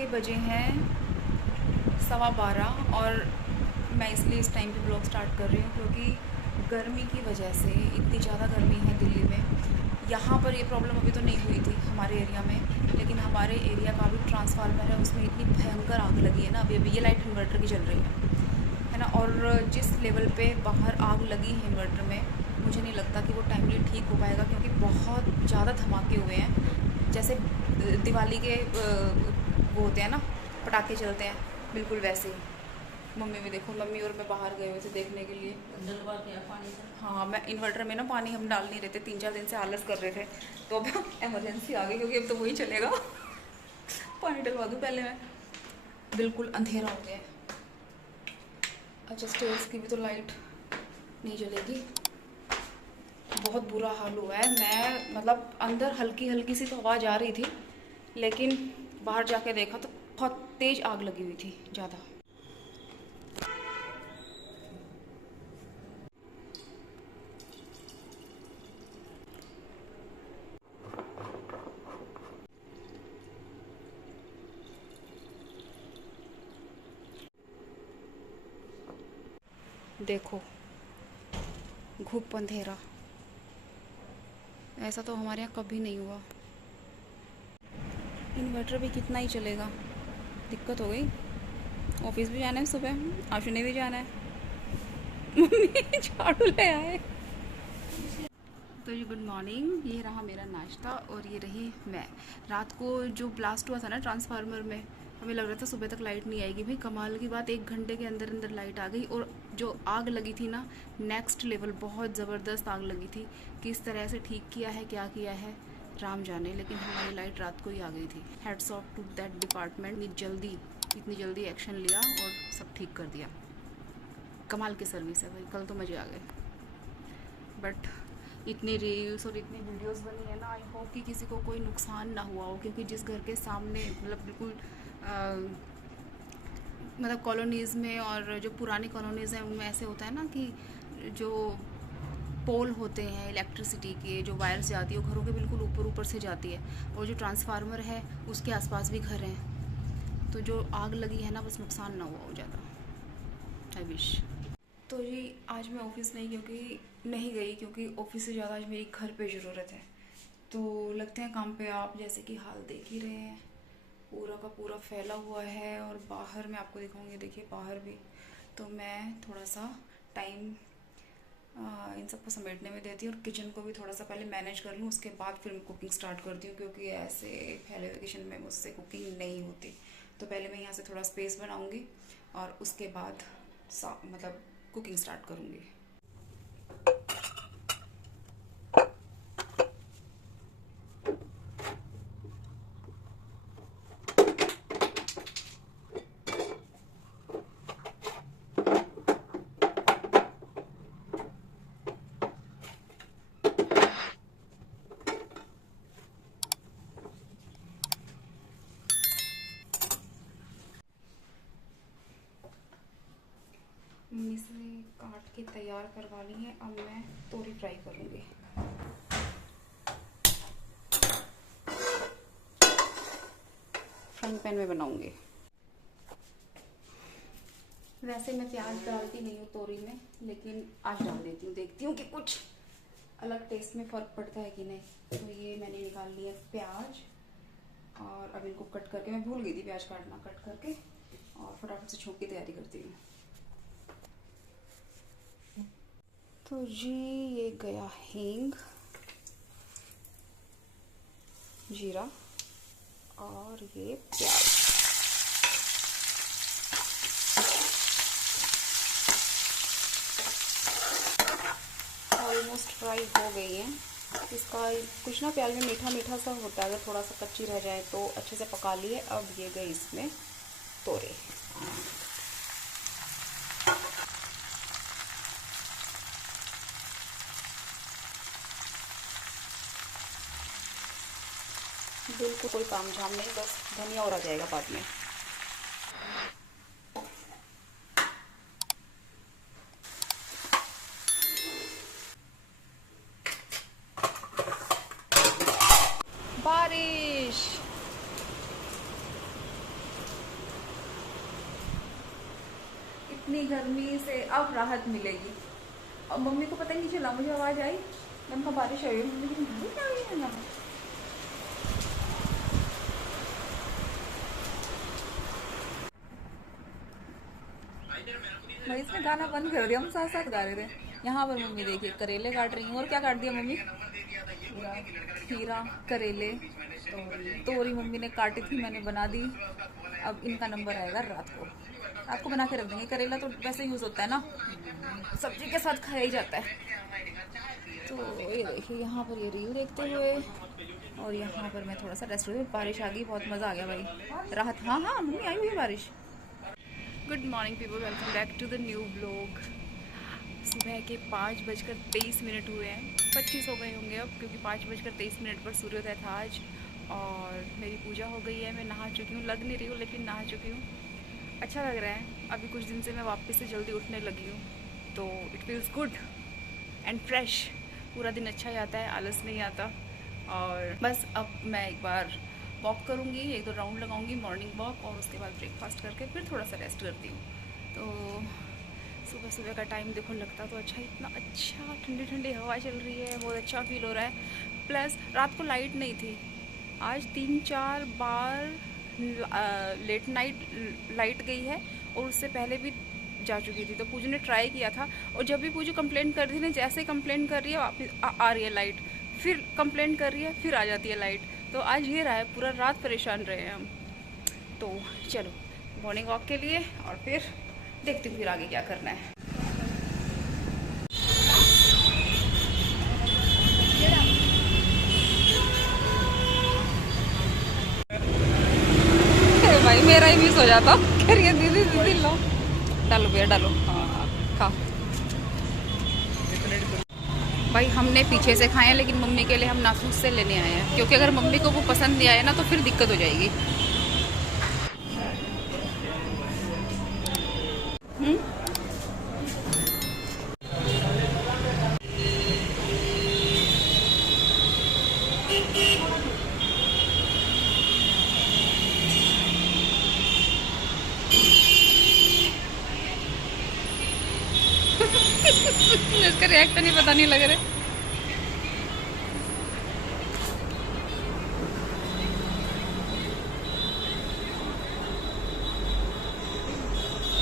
के बजे हैं 12:15 और मैं इसलिए इस टाइम पे ब्लॉग स्टार्ट कर रही हूँ क्योंकि गर्मी की वजह से इतनी ज़्यादा गर्मी है दिल्ली में। यहाँ पर ये प्रॉब्लम अभी तो नहीं हुई थी हमारे एरिया में, लेकिन हमारे एरिया का भी ट्रांसफार्मर है, उसमें इतनी भयंकर आग लगी है ना। अभी ये लाइट इन्वर्टर की चल रही है ना। और जिस लेवल पे बाहर आग लगी है इन्वर्टर में, मुझे नहीं लगता कि वो टाइमली ठीक हो पाएगा क्योंकि बहुत ज़्यादा धमाके हुए हैं। जैसे दिवाली के वो होते हैं ना, पटाखे चलते हैं, बिल्कुल वैसे ही। मम्मी भी देखो, मम्मी और मैं बाहर गए हुए थे देखने के लिए। डलवा के पानी से। हाँ, मैं इन्वर्टर में ना पानी हम डाल नहीं रहे थे, 3-4 दिन से आलस कर रहे थे, तो अब इमरजेंसी आ गई क्योंकि अब तो वही चलेगा। पानी डलवा दूँ पहले मैं। बिल्कुल अंधेरा हो गया है। अच्छा, स्टेयर्स की भी तो लाइट नहीं जलेगी। बहुत बुरा हाल हुआ है। मैं मतलब अंदर हल्की हल्की सी तो आवाज़ आ रही थी, लेकिन बाहर जाके देखा तो बहुत तेज़ आग लगी हुई थी, ज़्यादा। देखो, घूप अंधेरा, ऐसा तो हमारे यहाँ कभी नहीं हुआ। इन्वर्टर भी कितना ही चलेगा, दिक्कत हो गई। ऑफिस भी जाना है, सुबह आशु ने भी जाना है। मम्मी झाड़ू ले आए। तो जी गुड मॉर्निंग, ये रहा मेरा नाश्ता और ये रही मैं। रात को जो ब्लास्ट हुआ था ना ट्रांसफार्मर में, हमें लग रहा था सुबह तक लाइट नहीं आएगी। भाई कमाल की बात, 1 घंटे के अंदर अंदर लाइट आ गई। और जो आग लगी थी ना, नेक्स्ट लेवल, बहुत ज़बरदस्त आग लगी थी। किस तरह से ठीक किया है, क्या किया है, राम जाने, लेकिन हमारी लाइट रात को ही आ गई थी। Hats off to that department, इतनी जल्दी एक्शन लिया और सब ठीक कर दिया। कमाल की सर्विस है भाई, कल तो मज़े आ गए। बट इतनी रील्स और इतनी वीडियोस बनी है ना, आई होप कि किसी को कोई नुकसान ना हुआ हो, क्योंकि जिस घर के सामने मतलब बिल्कुल मतलब कॉलोनीज़ में, और जो पुरानी कॉलोनीज़ हैं उनमें ऐसे होता है ना कि जो पोल होते हैं इलेक्ट्रिसिटी के, जो वायर्स जाती है वो घरों के बिल्कुल ऊपर ऊपर से जाती है, और जो ट्रांसफार्मर है उसके आसपास भी घर हैं। तो जो आग लगी है ना, बस नुकसान ना हुआ हो ज़्यादा, आई विश। तो जी आज मैं ऑफिस नहीं गई क्योंकि ऑफिस से ज़्यादा आज मेरी घर पे ज़रूरत है। तो लगते हैं काम पे। आप जैसे कि हाल देख ही रहे हैं, पूरा का पूरा फैला हुआ है। और बाहर मैं आपको दिखाऊंगी, देखिए बाहर भी। तो मैं थोड़ा सा टाइम इन सबको समेटने में देती हूँ और किचन को भी थोड़ा सा पहले मैनेज कर लूँ, उसके बाद फिर मैं कुकिंग स्टार्ट करती हूँ, क्योंकि ऐसे फैले हुए किचन में मुझसे कुकिंग नहीं होती। तो पहले मैं यहाँ से थोड़ा स्पेस बनाऊँगी और उसके बाद मतलब कुकिंग स्टार्ट करूँगी। मम्मी से काट के तैयार करवा ली है, अब मैं तोरी फ्राई करूँगी। फ्राइंग पैन में बनाऊँगी। वैसे मैं प्याज डालती नहीं हूँ तोरी में, लेकिन आज डाल देती हूँ, देखती हूँ कि कुछ अलग टेस्ट में फ़र्क पड़ता है कि नहीं। तो ये मैंने निकाल लिया प्याज, और अब इनको कट करके, मैं भूल गई थी प्याज काटना, कट करके और फटाफट से छोंक की तैयारी करती हूँ। तो जी ये गया हींग, जीरा और ये प्याज। ऑलमोस्ट फ्राई हो गई हैं। इसका कुछ ना प्याज में मीठा मीठा सा होता है, अगर थोड़ा सा कच्ची रह जाए तो अच्छे से पका लिए। अब ये गई इसमें तोरे। बिल्कुल कोई काम झाम नहीं, बस धनिया और आ जाएगा बाद में। बारिश इतनी गर्मी से अब राहत मिलेगी। और मम्मी को पता ही नहीं चला, मुझे आवाज़ आई मैंने कहा बारिश आई। मम्मी की बारिश आ गई है ना। भाई इसने गाना बंद कर दिया, हम साथ साथ गा रहे थे। यहाँ पर मम्मी देखिए करेले काट रही हैं। और क्या काट दिया मम्मी? खीरा, करेले, तोरी मम्मी ने काटी थी, मैंने बना दी। अब इनका नंबर आएगा रात को। रात को बना के रख देंगे। करेला तो वैसे यूज़ होता है ना, सब्जी के साथ खाया ही जाता है। तो ये देखिए यहाँ पर ये रील देखते हुए, और यहाँ पर मैं थोड़ा सा रेस्ट हो। बारिश आ गई, बहुत मज़ा आ गया भाई, राहत। हाँ हाँ मम्मी आई हुई है बारिश। Good morning people, welcome back to the new blog. सुबह के 5:23 हुए हैं। 25 हो गए होंगे अब, क्योंकि 5:23 पर सूर्योदय था आज। और मेरी पूजा हो गई है, मैं नहा चुकी हूँ। लग नहीं रही हूँ लेकिन नहा चुकी हूँ। अच्छा लग रहा है। अभी कुछ दिन से मैं वापस से जल्दी उठने लगी हूँ, तो it feels good and fresh. पूरा दिन अच्छा जाता है, आलस नहीं आता। और बस अब मैं एक बार वॉक करूँगी, 1-2 राउंड लगाऊंगी मॉर्निंग वॉक, और उसके बाद ब्रेकफास्ट करके फिर थोड़ा सा रेस्ट करती हूँ। तो सुबह सुबह का टाइम देखो, लगता तो अच्छा, इतना अच्छा ठंडी ठंडी हवा चल रही है, बहुत अच्छा फील हो रहा है। प्लस रात को लाइट नहीं थी। आज 3-4 बार लेट नाइट लाइट गई है, और उससे पहले भी जा चुकी थी। तो पूजू ने ट्राई किया था, और जब भी पूजू कंप्लेंट कर रही थी ना, जैसे कंप्लेंट कर रही है वापस आ रही है लाइट, फिर कंप्लेंट कर रही है फिर आ जाती है लाइट। तो आज ये रहा है, पूरा रात परेशान रहे हैं हम। तो चलो मॉर्निंग वॉक के लिए, और फिर देखती हूँ फिर आगे क्या करना है। भाई मेरा ही मिस हो जाता। कह रही है दीदी दीदी लो, डालो भैया डालो। हाँ खाओ भाई। हमने पीछे से खाए हैं, लेकिन मम्मी के लिए हम नासूस से लेने आए हैं, क्योंकि अगर मम्मी को वो पसंद नहीं आया ना तो फिर दिक्कत हो जाएगी। इसका रिएक्शन ही पता नहीं लग रहा।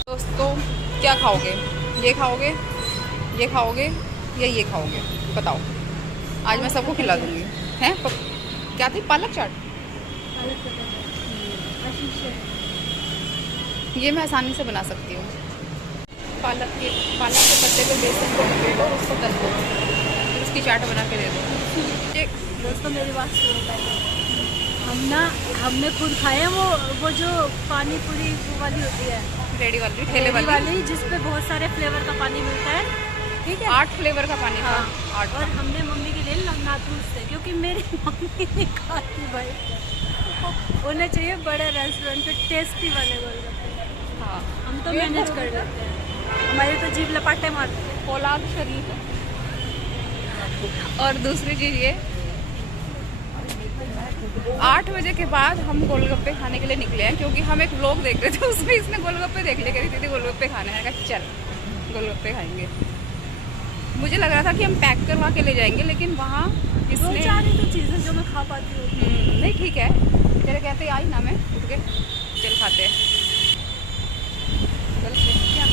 दोस्तों क्या खाओगे? ये खाओगे, ये खाओगे, या ये खाओगे? बताओ। आज मैं सबको खिला दूंगी। हैं क्या थी? पालक चाट। ये मैं आसानी से बना सकती हूँ। पालक के पत्ते को बेसन को लपेटो, उसको तल दो, फिर उसकी चाट बना के दे दो। दोस्तों मेरी बात सुनो पहले। हमने खुद खाए हैं वो जो पानी पूरी वाली होती है, रेडी वाली, ठेले वाली, जिसपे बहुत सारे फ्लेवर का पानी मिलता है। ठीक है, 8 फ्लेवर का पानी था। हाँ। 8। और हमने मम्मी के लिए नाथूस से, क्योंकि मेरी मम्मी नहीं खाती भाई, उन्हें चाहिए बड़े रेस्टोरेंट के टेस्टी वाले गोलगप्पे। हाँ हम तो मैनेज कर लेते हैं, हमारी तो जीभ लपाटे मारते हैं। औलाद शरीफ है। और दूसरी चीज़ ये, 8 बजे के बाद हम गोलगप्पे खाने के लिए निकले हैं, क्योंकि हम एक व्लॉग देख रहे थे, उसमें इसने गोलगप्पे देख ले, कह रही थी गोलगप्पे खाने हैं। कहा चल गोलगप्पे खाएंगे। मुझे लग रहा था कि हम पैक करवा के ले जाएंगे, लेकिन वहाँ इसने तो चीज़ें जो मैं खा पाती हूँ। नहीं ठीक है, तेरे कहते आई ना मैं उठ के चल खाते हैं। क्या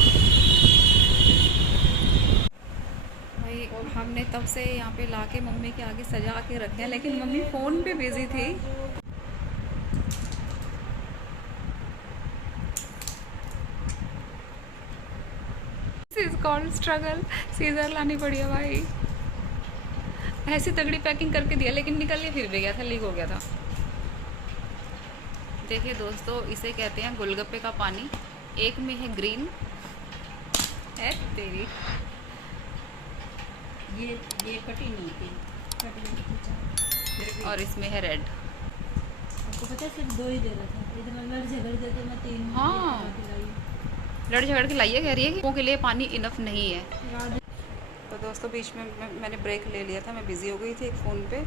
भाई, हमने तब से यहाँ पे लाके मम्मी के आगे सजा के रखे हैं, लेकिन मम्मी फ़ोन पे बिजी थी। This is called struggle. Scissor लानी पड़ी है भाई। ऐसी तगड़ी पैकिंग करके दिया, लेकिन निकल के फिर भी गया था, लीक हो गया था। देखिए दोस्तों, इसे कहते हैं गोलगप्पे का पानी। एक में है ग्रीन, है तेरी ये कटी नहीं थी, और इसमें है रेड। आपको पता है सिर्फ 2 ही दे रहा था, इधर मैं लड़ झगड़ देते मैं 3। हाँ लड़ झगड़ के लाइए, कह रही है कि वो के लिए पानी इनफ नहीं है। तो दोस्तों बीच में मैंने ब्रेक ले लिया था, मैं बिजी हो गई थी एक फ़ोन पे।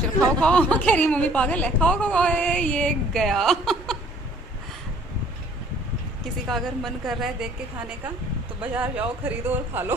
चल खाओ खाओ कह रही है मम्मी पागल है, खाओ खाओ खाओ। ये गया किसी का अगर मन कर रहा है देख के खाने का तो बाज़ार जाओ, खरीदो और खा लो।